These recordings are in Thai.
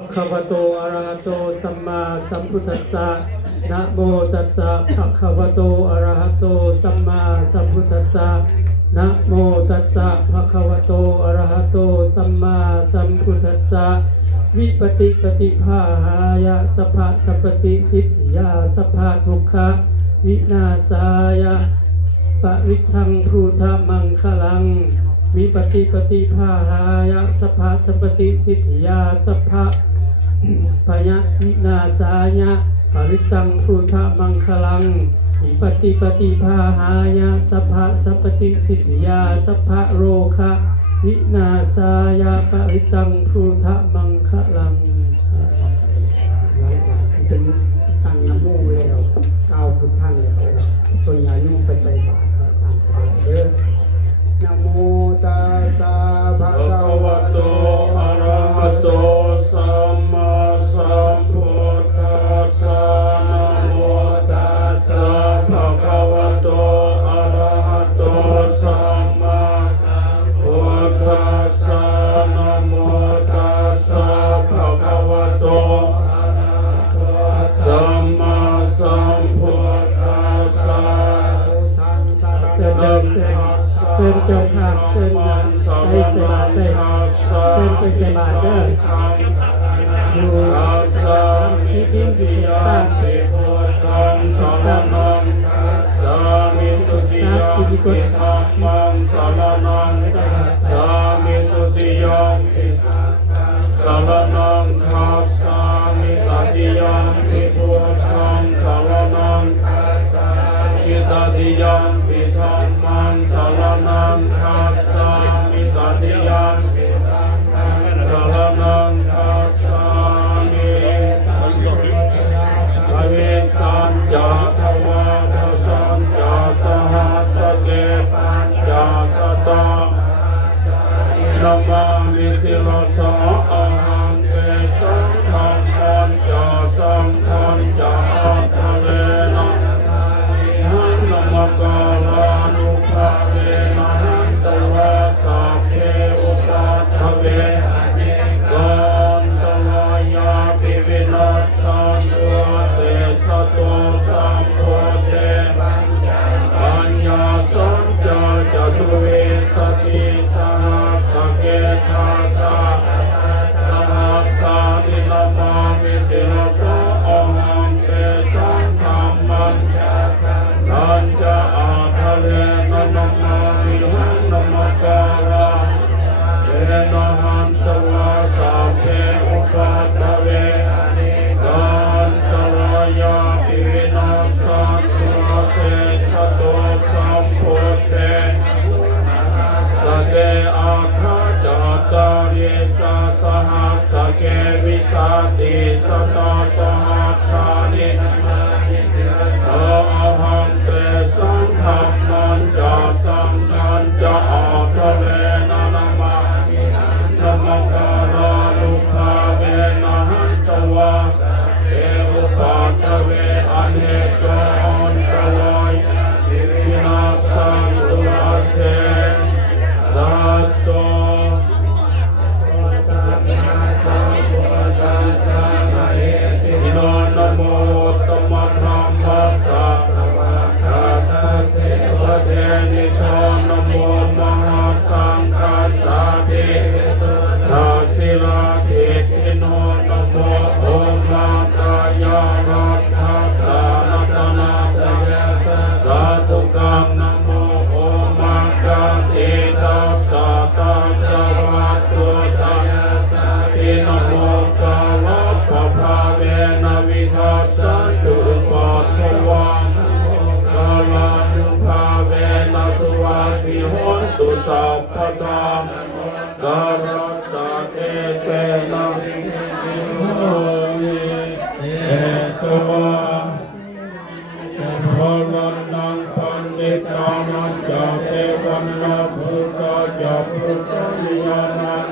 ภะคะวะโตอะระหะโตสัมมาสัมพุทธัสสะนะโมตัสสะภะคะวะโตอะระหะโตสัมมาสัมพุทธัสสะนะโมตัสสะภะคะวะโตอะระหะโตสัมมาสัมพุทธัสสะวิปติปฏิภาหายะสัพพะสัพพติสิทธิยาสัพพะทุกขะวินาศายะปริทังภูธามังคลังวิปติปฏิภาหายะสัพพะสัพพติสิทธิยาสัพพะพยะวินาศายะปริตังภูธามังคลังวิปติปฏิภาหายะสัพพะสัพพติสิทธิยาสัพพะโรคะวินาศายะปริตังภูธามังคลังเป็นตั้งน้ำมูกแล้วก้าวพุทธังแล้วตัวใหญ่นุ่งไปใส่บาตรตามสบายเด้อนะโมตัสสะภะคะวะโตอะระหะโตสัมมาสัมพุทธัสสะนะโมตัสสะภะคะวะโตอะระหะโตสัมมาสัมพุทธัสสะนะโมตัสสะภะคะวะโตสัมมาสัมพุทธัสสะเส้นเจ้าภาพเส้นงานไปเสบาเต้เส้นไปเสบาเด้ออยู่ที่ดินที่สร้างสร้างสามิตุติยมปิธัมมังสารนังสามิตุติยมปิสารนังคัสสามิตติยมปิพุทธังสารนังจิตติยมปิธัมมังสารนังคัสสามิตติยมปิสังฆังสารนังคัสสามิอเวสัญจาทวาทสัญจาสหัสเกปัญจสตานะมามิสิโลสะอะหังเตสังฆังปัญจสังฆังจาอัตถะเวนะหันนะมะกาลานุภาเวนะหันตวะสัพเพอุปัฏฐเวกันตวายาปิวินัสสันตุเตสะโตสัมโพเทปัญญาสัญจาจตุเวสติสหัสสเกทัสสะสหัสสะนิลมามิสิโลโสอะหังเตสังฆัมมัญสัญจาอาทะเลนะนะมามิหังนะมะกาลาเวนะหันตวะสัพเพอุปัฏฐเวกันตรายาปิวินัสสันตุเตสะโตสัมโพเทสเตอาคาจาตาริสาสหัสสเกวิสาติสตาสหัสสานิสะอะหังเตสังฆัมมัญจาสังฆัญจาอัตถะเวนะนะมานะมะกาลานุภาเวนะหันตวะเออุปัฏฐเวอเนกะอันตรายวินาสันตุเสสัตโตอิโนนะโมตัมมะธัมมัสสะทัสสะเสวะเดนิโตนะโมมหาสังฆัสสะติทัสสิลาภิกขิโนนะโมโอมาตายารัตถัสสะรัตนาตะเยสะตุกังนะโมโอมังคันติตัสสะตัสสะวัตถุตะเยสะตินะโมกาลปะภาเวนะวิทัสสันตุปัตถวังกาลานุภาเวนะสุวัสดิโหนตุสัพพะตังการัสสะเตเสนะโหมิเอสวะพลังนังปันติตามัจจเสวันนาพุทธะจักพุทธนิยานัง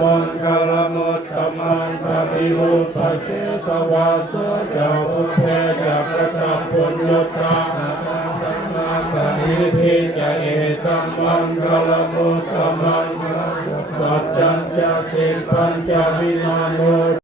มังคลมุตตมังปฏิรูปเสสวาสจักพุทธะจักพระพุทธะสัมมาสัมพุทธ นิพิจเอตัมมังคลมุตตมังสัจจัญจะสิปัญจวินาโน